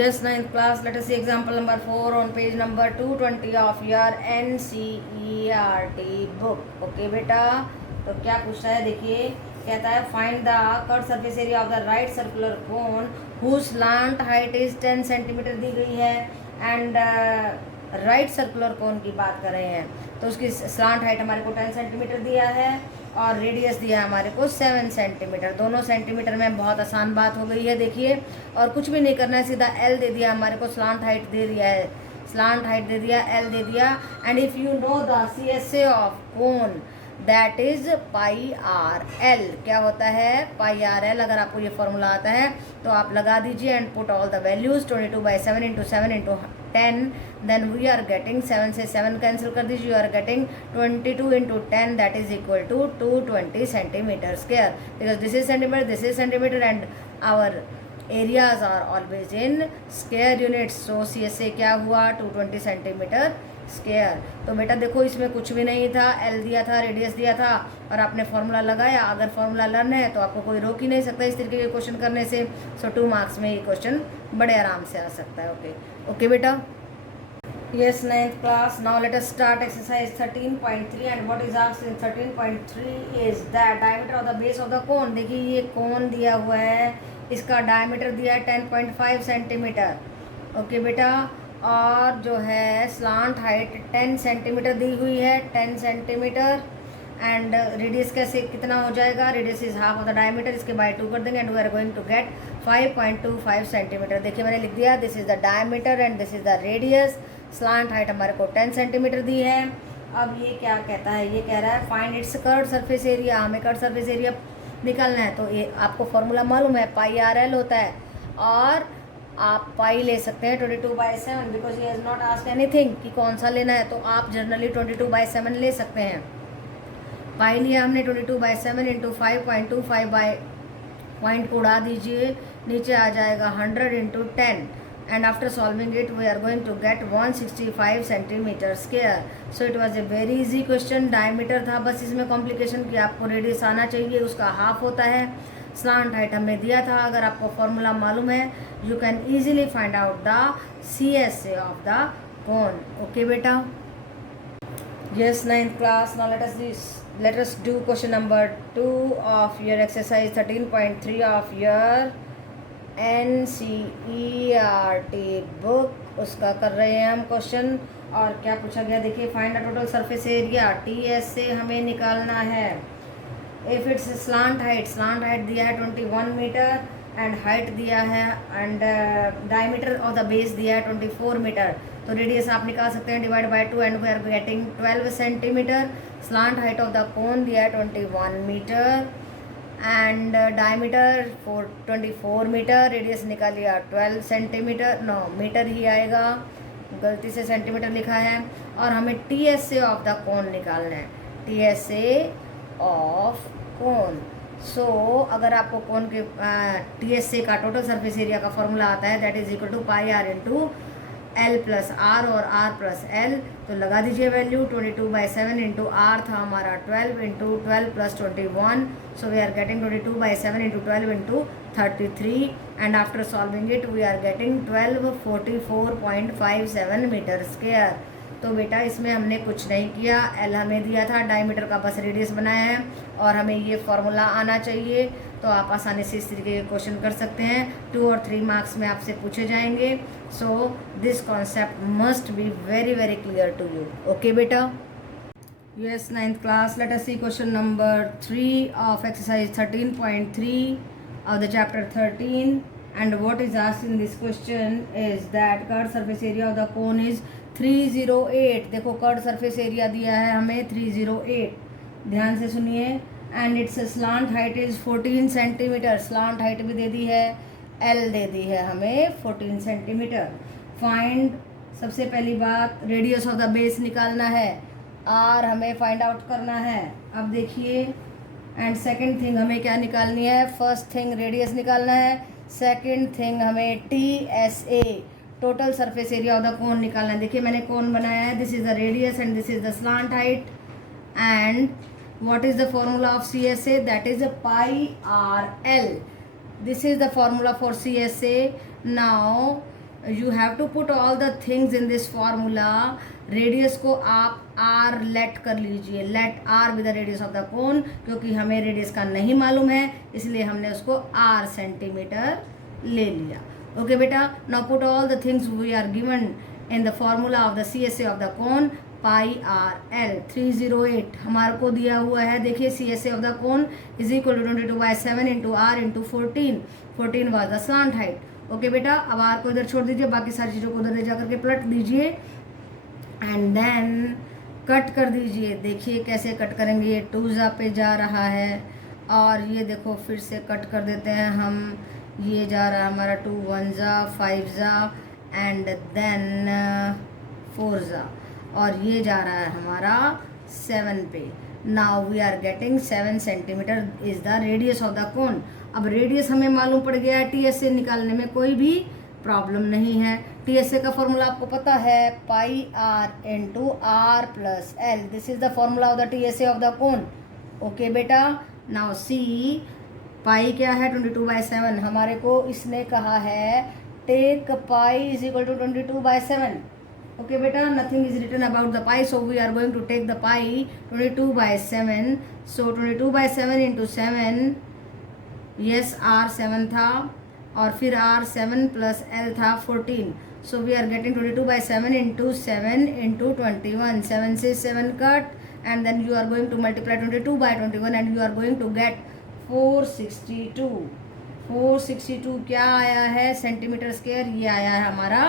Yes, ninth class. Let us see example number 4 on page number 220 of your NCERT book. Okay, बेटा, तो क्या पूछता है देखिए, कहता है find the curve surface area of the right circular cone whose slant height is 10 centimetre दी गई है एंड राइट सर्कुलर कोन की बात कर रहे हैं तो उसकी स्लांट हाइट हमारे को 10 सेंटीमीटर दिया है और रेडियस दिया है हमारे को 7 सेंटीमीटर। दोनों सेंटीमीटर में बहुत आसान बात हो गई है देखिए, और कुछ भी नहीं करना है, सीधा एल दे दिया हमारे को, स्लांट हाइट दे दिया है, स्लांट हाइट दे दिया, एल दे दिया। And if you know the CSA of cone that is pi R L, क्या होता है पाई आर एल। अगर आपको ये फॉर्मूला आता है तो आप लगा दीजिए and put all the values 22/7 into 7 into 10, then we are getting 7 से 7 कैंसिल कर दीजिए, you are getting 22 into 10 that is equal to 220 centimetre square, because this is centimetre and our areas are always in square units. So CSA क्या हुआ 220 centimetre square. तो बेटा देखो इसमें कुछ भी नहीं था, एल दिया था, रेडियस दिया था और आपने फॉर्मूला लगाया। अगर फॉर्मूला लर्न है तो आपको कोई रोक ही नहीं सकता इस तरीके के क्वेश्चन करने से। सो 2 मार्क्स में ये क्वेश्चन बड़े आराम से आ सकता है। ओके बेटा। Yes, ninth class. Now let us start exercise 13.3 and what is asked in 13.3 is that diameter of the base of the cone. देखिए ये कोन दिया हुआ है, इसका डायमीटर दिया है 10.5 सेंटीमीटर। ओके बेटा, और जो है स्लांट हाइट 10 सेंटीमीटर दी हुई है, 10 सेंटीमीटर। एंड रेडियस कैसे कितना हो जाएगा, radius is half of the diameter, इसके बाय 2 कर देंगे and we are going to get 5.25 centimetre. देखिए मैंने लिख दिया this is the diameter and this is the radius. Slant height हमारे को 10 सेंटीमीटर दी है। अब ये क्या कहता है, ये कह रहा है find its curve surface area. हमें कर्व सरफेस एरिया निकालना है तो ये आपको फॉर्मूला मालूम है, पाई आर एल होता है और आप पाई ले सकते हैं 22/7 because he has not asked anything कि कौन सा लेना है, तो आप जनरली 22/7 ले सकते हैं। पाई लिया हमने 22/7 इंटू 5.25 बाई पॉइंट को उड़ा दीजिए, नीचे आ जाएगा 100 into 10 and after solving it we are going to get 165 centimetre square. So it was a very easy question. Diameter था बस इसमें कॉम्प्लिकेशन की, आपको रेडियस आना चाहिए, उसका हाफ होता है। स्लांट हाइट हमें दिया था, अगर आपको फॉर्मूला मालूम है you can easily find out the CSA of the cone. Okay बेटा। Yes, ninth class. Now let us do question number 2 of your exercise 13.3 of your NCERT book। उसका कर रहे हैं हम क्वेश्चन। और क्या पूछा गया देखिए, find the total surface area TSA हमें निकालना है। इफ इट्स स्लांट हाइट दिया है 21 मीटर एंड हाइट दिया है and diameter of the base दिया है 24 मीटर। तो रेडियस आप निकाल सकते हैं divide by 2 and we are getting 12 centimetre. Slant height of the cone दिया है 21 metre and diameter 24 metre, radius निकालिए 12 सेंटीमीटर, नो मीटर ही आएगा, गलती से सेंटीमीटर लिखा है। और हमें TSA ऑफ द कोन निकालना है, TSA ऑफ कोन। सो अगर आपको कोन के TSA का टोटल सरफेस एरिया का फॉर्मूला आता है that is equal to pi R into L plus R और R प्लस L, तो लगा दीजिए वैल्यू 22/7 इंटू आर था हमारा 12 into 12 plus 21, so we are getting 22/7 into 12 into 33 and after solving it we are getting 1244.57 metre square. तो बेटा इसमें हमने कुछ नहीं किया, एल हमें दिया था, डायमीटर का बस रेडियस बनाया है और हमें ये फॉर्मूला आना चाहिए। तो आप आसानी से इस तरीके के क्वेश्चन कर सकते हैं, 2 और 3 मार्क्स में आपसे पूछे जाएंगे। So this concept must be very very clear to you. Okay बेटा। Yes, ninth class. Let us see question number 3 of exercise 13.3 of the chapter 13 and what is asked in this question is that curved surface area of the cone is 308। देखो curve surface area दिया है हमें 308, ध्यान से सुनिए। And it's slant height is 14 centimetre, slant height भी दे दी है, L दे दी है हमें 14 सेंटीमीटर। फाइंड, सबसे पहली बात रेडियस ऑफ द बेस निकालना है, आर हमें फाइंड आउट करना है। अब देखिए एंड सेकंड थिंग हमें क्या निकालनी है, फर्स्ट थिंग रेडियस निकालना है, सेकंड थिंग हमें TSA total surface area of the कोन निकालना है। देखिए मैंने कोन बनाया है, this is the radius and this is the slant height and what is the formula of CSA, that is a pi r l, this is the formula for CSA। now you have to put all the things in this formula. Radius को आप R let कर लीजिए, let R with the radius of the cone, क्योंकि हमें radius का नहीं मालूम है इसलिए हमने उसको आर सेंटीमीटर ले लिया। ओके बेटा, now put all the things we are given in the formula of the C S A of the cone. Pi R L 308 हमारे को दिया हुआ है। देखिए C S A of the cone is equal to 22/7 into R into 14 was the slant height. Okay बेटा, अब are को इधर छोड़ दीजिए, बाकी सारी चीज़ों को उधर ले जाकर के पलट दीजिए एंड देन कट कर दीजिए। देखिए कैसे कट करेंगे, ये 2 पे जा रहा है और ये देखो फिर से कट कर देते हैं हम। ये जा रहा है हमारा 2 1 5 एंड देन 4 और ये जा रहा है हमारा 7 पे। Now we are getting 7 centimetre is the radius of the cone. अब रेडियस हमें मालूम पड़ गया है, टी एस ए निकालने में कोई भी प्रॉब्लम नहीं है। टी एस ए का फॉर्मूला आपको पता है, pi R into R plus L. This is the formula of the T S A of the cone. Okay बेटा, नाउ सी पाई क्या है 22/7। हमारे को इसने कहा है take pi is equal to 22/7। Okay बेटा, nothing is written about the pi, so we are going to take the pi 22/7। सो 22/7 इंटू 7, यस आर 7 था और फिर आर 7 प्लस एल था 14। So we are getting 22/7 into 7 into 21। 7 से 7 cut and then you are going to multiply 22 by 21 and you are going to get 462. 462 क्या आया है centimetre square, ये आया है हमारा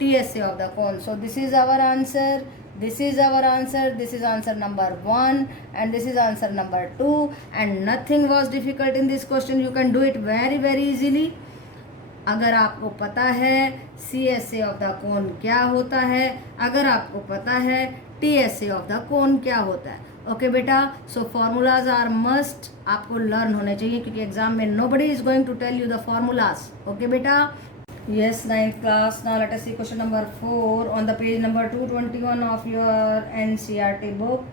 TSA of the cone. So this is our answer, this is our answer, this is answer number 1 and this is answer number 2 and nothing was difficult in this question. You can do it very very easily. अगर आपको पता है CSA of the cone क्या होता है, अगर आपको पता है TSA of the cone क्या होता है। ओके बेटा, सो फार्मूलाज आर मस्ट आपको लर्न होने चाहिए क्योंकि एग्जाम में nobody is going to tell you the formulas. Okay बेटा, yes, 9th class. Now let us see question number 4 on the page number 221 of your NCERT book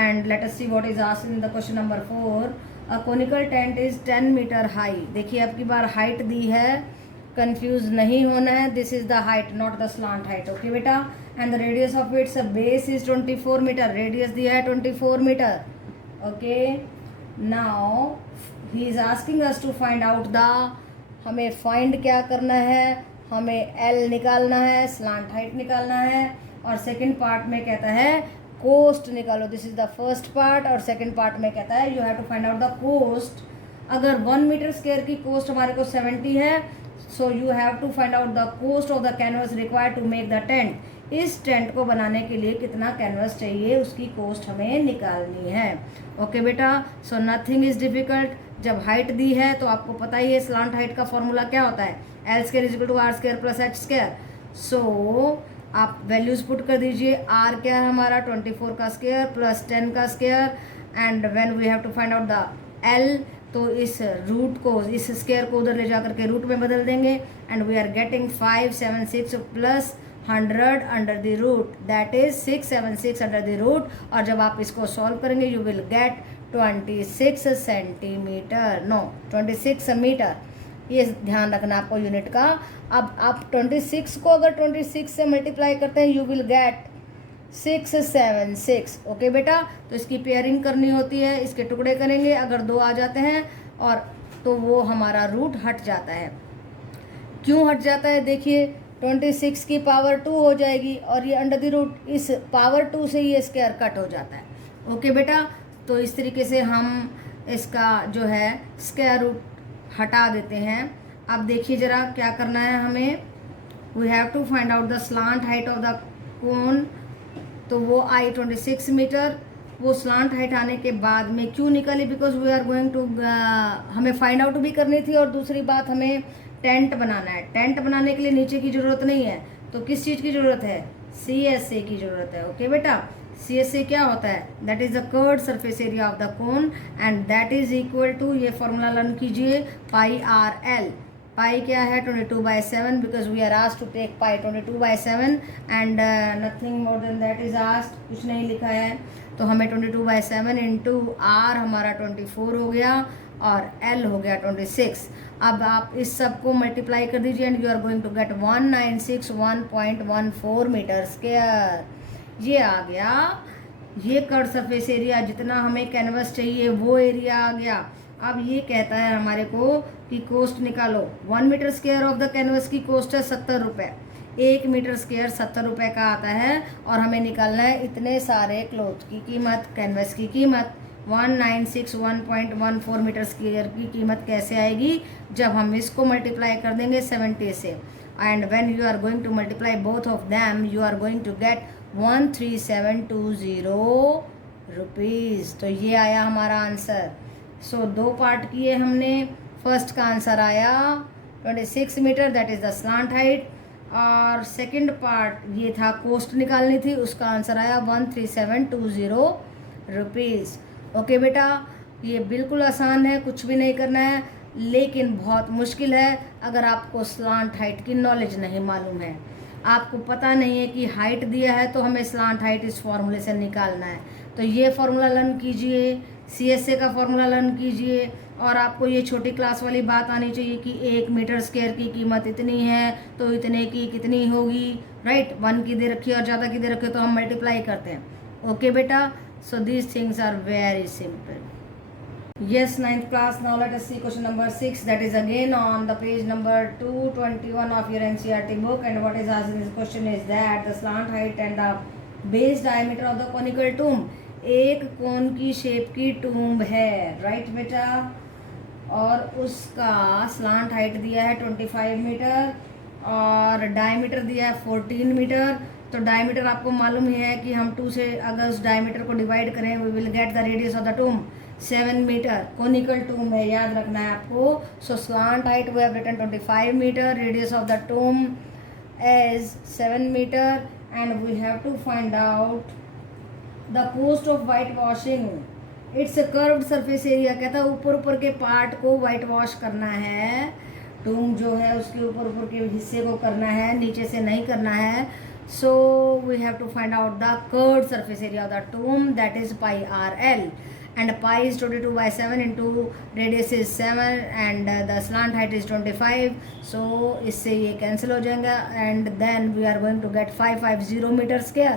and let us see what is asked in the question number 4. A conical tent is 10 meter high. देखिए अब की बार height दी है, confuse नहीं होना है, this is the height not the slant height. Okay बेटा, and the radius of its base is 24 metre, radius दिया है 24 metre. Okay, now he is asking us to find out the, हमें find क्या करना है, हमें एल निकालना है, स्लांट हाइट निकालना है और सेकंड पार्ट में कहता है कोस्ट निकालो। This is the first part और सेकंड पार्ट में कहता है you have to find out the cost. अगर 1 मीटर स्क्वायर की कोस्ट हमारे को 70 है, so you have to find out the cost of the canvas required to make the tent. इस टेंट को बनाने के लिए कितना कैनवस चाहिए उसकी कोस्ट हमें निकालनी है। ओके बेटा, सो नथिंग इज डिफिकल्ट। जब हाइट दी है तो आपको पता ही है स्लांट हाइट का फॉर्मूला क्या होता है, L square is equal to R square plus H square. So आप वैल्यूज पुट कर दीजिए, आर क्या है हमारा 24 का स्क्वायर प्लस 10 का square and when we have to find out the L, तो इस रूट को, इस स्क्वायर को उधर ले जाकर के रूट में बदल देंगे and we are getting 576 plus 100 under the root, that is 676 under the root. और जब आप इसको सॉल्व करेंगे you will get 26 centimetre, no 26 metre. ये ध्यान रखना आपको यूनिट का। अब आप 26 को अगर 26 से मल्टीप्लाई करते हैं यू विल गेट 676। ओके बेटा, तो इसकी पेयरिंग करनी होती है, इसके टुकड़े करेंगे, अगर 2 आ जाते हैं और तो वो हमारा रूट हट जाता है। क्यों हट जाता है, देखिए 26 की पावर 2 हो जाएगी और ये अंडर द रूट, इस पावर 2 से ये स्क्वायर कट हो जाता है। ओके बेटा, तो इस तरीके से हम इसका जो है स्क्वायर रूट हटा देते हैं। अब देखिए ज़रा क्या करना है हमें, we have to find out the slant height of the cone. तो वो आई 26 मीटर, वो स्लांट हाइट आने के बाद में क्यों निकली, because we are going to, हमें फाइंड आउट भी करनी थी और दूसरी बात हमें टेंट बनाना है। टेंट बनाने के लिए नीचे की ज़रूरत नहीं है, तो किस चीज़ की ज़रूरत है, CSA की ज़रूरत है। ओके बेटा, CSA क्या होता है, that is the curved surface area of the cone and that is equal to, ये फॉर्मूला लर्न कीजिए, पाई आर एल। पाई क्या है 22/7 because we are asked to take pi 22/7 and nothing more than that is asked, कुछ नहीं लिखा है। तो हमें 22/7 इंटू आर हमारा 24 हो गया और L हो गया 26। अब आप इस सब को मल्टीप्लाई कर दीजिए and you are going to get 1961.14 metre square. ये आ गया, ये कर्व सरफेस एरिया जितना हमें कैनवस चाहिए वो एरिया आ गया। अब ये कहता है हमारे को कि कोस्ट निकालो। 1 metre square of the canvas की कोस्ट है 70 रुपये। 1 मीटर स्क्वायर 70 रुपये का आता है और हमें निकालना है इतने सारे क्लोथ की कीमत, कैनवस की कीमत। 1961.14 मीटर स्क्वायर की कीमत कैसे आएगी? जब हम इसको मल्टीप्लाई कर देंगे 70 से, and when you are going to multiply both of them you are going to get 13720 rupees. तो ये आया हमारा आंसर। सो 2 पार्ट किए हमने। फर्स्ट का आंसर आया 26 metre, that is the slant height, और सेकंड पार्ट ये था कोस्ट निकालनी थी, उसका आंसर आया 13720 रुपीज़। ओके बेटा, ये बिल्कुल आसान है, कुछ भी नहीं करना है, लेकिन बहुत मुश्किल है अगर आपको स्लांट हाइट की नॉलेज नहीं मालूम है। आपको पता नहीं है कि हाइट दिया है तो हमें स्लांट हाइट इस फॉर्मूले से निकालना है। तो ये फार्मूला लर्न कीजिए, CSA का फार्मूला लर्न कीजिए, और आपको ये छोटी क्लास वाली बात आनी चाहिए कि 1 मीटर स्क्वायर की कीमत इतनी है तो इतने की कितनी होगी, राइट। 1 की दे रखी है और ज़्यादा की दे रखी है तो हम मल्टीप्लाई करते हैं। ओके बेटा, so these things are very simple. Yes, 9th class, now let us see question number 6, that is again on the page number 221 of your NCERT book, and what is asked in this question is that the slant height and the base diameter of the conical tomb, एक कोन की shape की tomb है, right बेटा, और उसका slant height दिया है 25 metre और डायमीटर दिया है 14 मीटर। तो डायमीटर आपको मालूम ही है कि हम 2 से अगर उस डायमीटर को डिवाइड करें we will get the radius of the tomb 7 metre. Conical tomb है, याद रखना है आपको। So slant height we have written 25 metre, radius of the tomb is 7 metre, and we have to find out the cost of white washing. It's a curved surface area, कहता है ऊपर ऊपर के पार्ट को वाइट वॉश करना है, tomb जो है उसके ऊपर ऊपर के हिस्से को करना है, नीचे से नहीं करना है। So we have to find out the curved surface area of the tomb, that is pi RL, and pi is 22/7 into radius is 7 and the slant height is 25. So इससे ये cancel हो जाएगा and then we are going to get 550 metre square.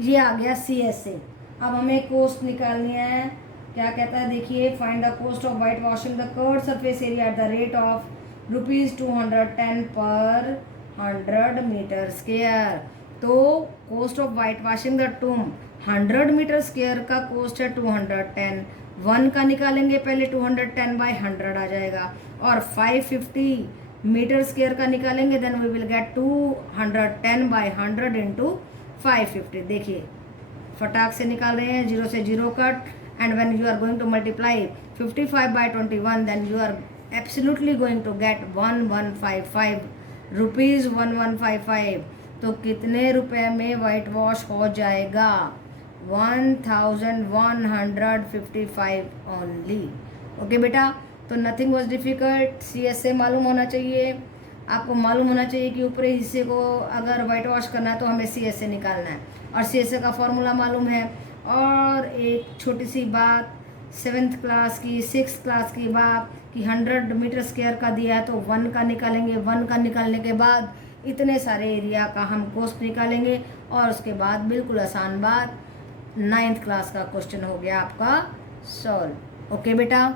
ये आ गया CSA। अब हमें coast निकालनी है। क्या कहता है देखिए, find the cost of white washing the curved surface area at the rate of ₹210 per 100 metre square. तो cost of white washing the tomb 100 metre square का कोस्ट है 210। 1 का निकालेंगे पहले, 210/100 आ जाएगा, और 550 मीटर स्क्वायर का निकालेंगे then we will get 210/100 into 550। देखिए फटाक से निकाल रहे हैं, 0 से 0 cut, and when you are going to multiply 55/21 then you are absolutely going to get 1155 rupees. 1155 तो कितने रुपए में वाइट वॉश हो जाएगा? 1155 ओनली। ओके बेटा, तो नथिंग वॉज डिफ़िकल्ट। CSA मालूम होना चाहिए, आपको मालूम होना चाहिए कि ऊपरी हिस्से को अगर वाइट वॉश करना है तो हमें CSA निकालना है, और CSA का फॉर्मूला मालूम है। और एक छोटी सी बात, 7th क्लास की 6th क्लास की बात कि 100 मीटर स्क्वायर का दिया है तो 1 का निकालेंगे। 1 का निकालने के बाद इतने सारे एरिया का हम कोस्ट निकालेंगे, और उसके बाद बिल्कुल आसान बात 9th क्लास का क्वेश्चन हो गया आपका सॉल्व। ओके बेटा।